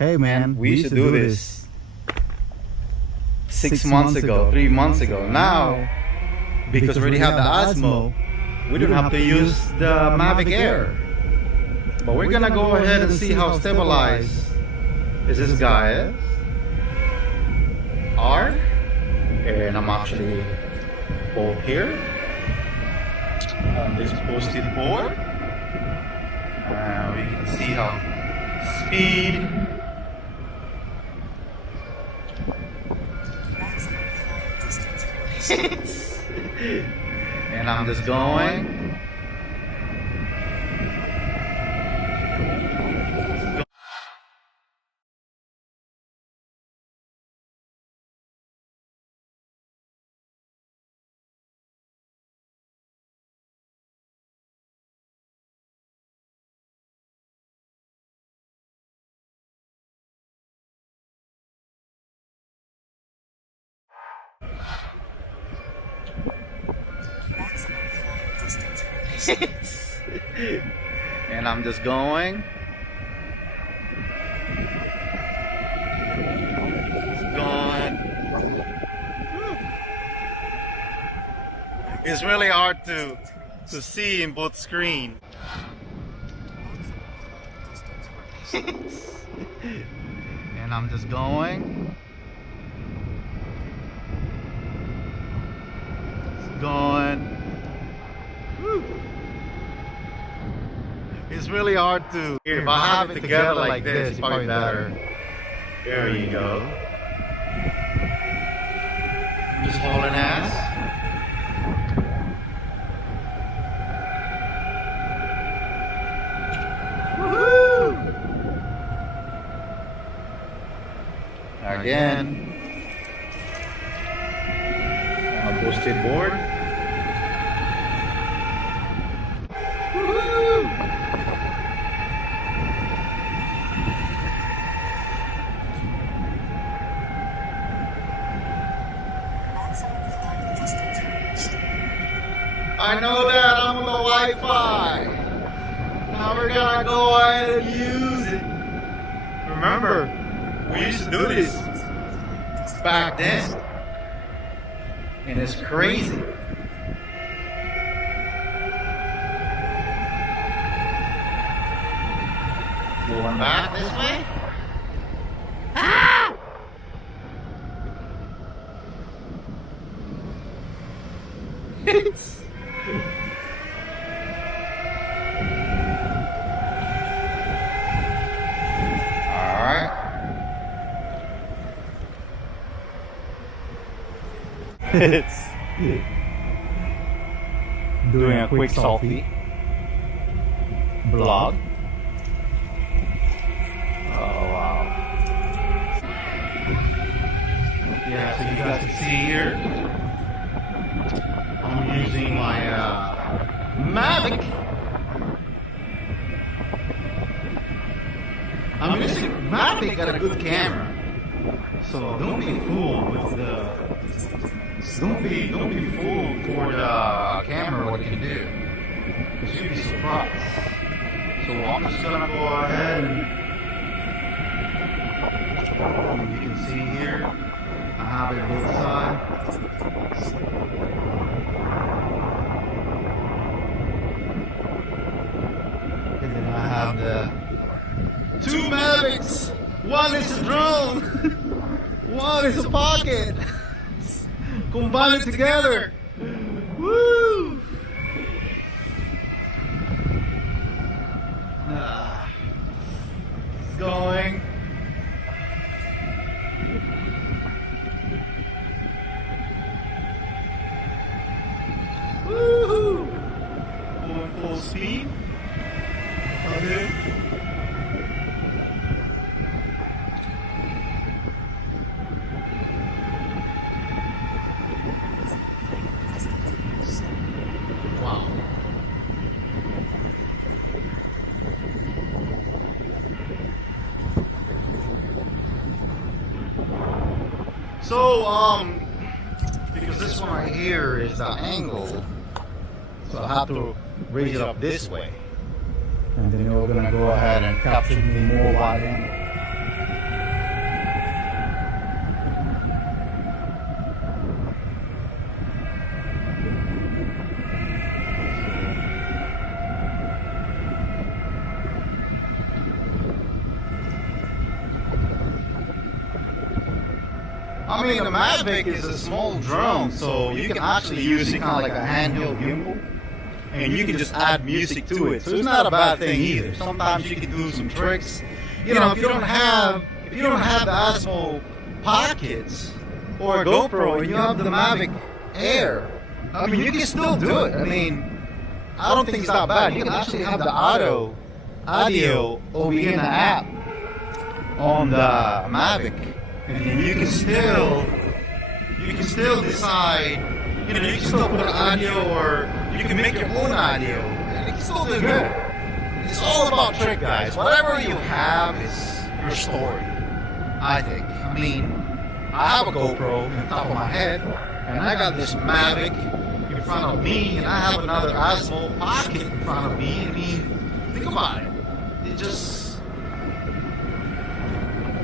Hey man, we used to do this 6 months ago, 3 months ago. Now, because we already have the Osmo, we don't have to use the Mavic Air. But we're gonna go ahead and see how stabilized this guy is. AiR, and I'm actually over here on this posted board. We can see how speed. And I'm just going. And I'm just going. It's really hard to see in both screen. And I'm just going. Woo. It's really hard to. If I have it together like this, it's probably better. There you go. Just hauling ass. Woohoo! Again. On a posted board. I know that I'm on the Wi-Fi. Now we're gonna go ahead and use it. Remember, we used to do this back then. And it's crazy. Going back this way. Ah! Alright. It's doing a quick selfie vlog. Oh wow. Yeah, so you guys can see here, I'm using my Mavic. I'm using Mavic, got a good camera. So don't be fooled with the. Don't be fooled for the camera what it can do. Because you'll be surprised. So I'm just gonna go ahead and you can see here, I have it both sides. And then I have the two Mavics. One is a drone. One is a pocket. Combine it together. Woo! Going. Woohoo! Going full speed. Okay. Wow. So, because this one right here is the angle, so I have to raise it up this way. And then we're gonna go ahead and capture the more wide angle. I mean, the Mavic is a small drone, so you can actually use it kind of like a handheld gimbal, and you can just add music to it. So it's not a bad thing either. Sometimes you can do some tricks. You know, if you don't have the Osmo Pockets or a GoPro, and you have the Mavic AiR, I mean, you can still do it. I mean, I don't think it's that bad. You can actually have the audio over in the app on the Mavic, and you can still decide. You know, you can still put an audio, or you can make your own audio, and it can still do good. It's all about trick, guys. Whatever you have is your story, I think. I mean, I have a GoPro on top of my head, and I got this Mavic in front of me, and I have another Osmo Pocket in front of me. I mean, think about it. It just,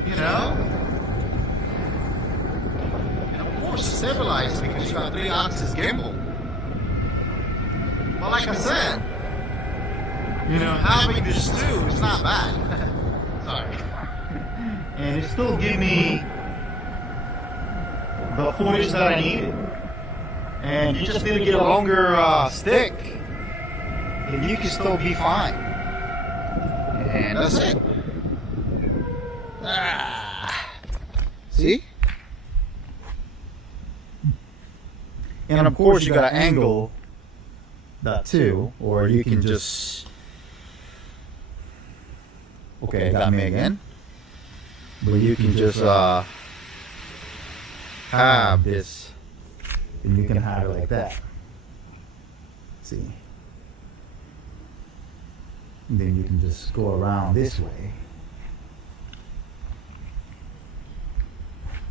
you know, and of course it's stabilized because you got 3-axis gimbal. But like I said, you know, having this too is not bad. Sorry. And it still give me the footage that I needed. And you just need to get a longer stick, and you can still be fine. And that's it. See? And of course you gotta angle that too, or you can just, okay, got me again. But you can just have this, and you can have it like that. See? And then you can just go around this way.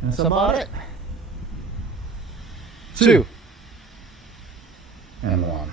And that's about it. 2 and 1.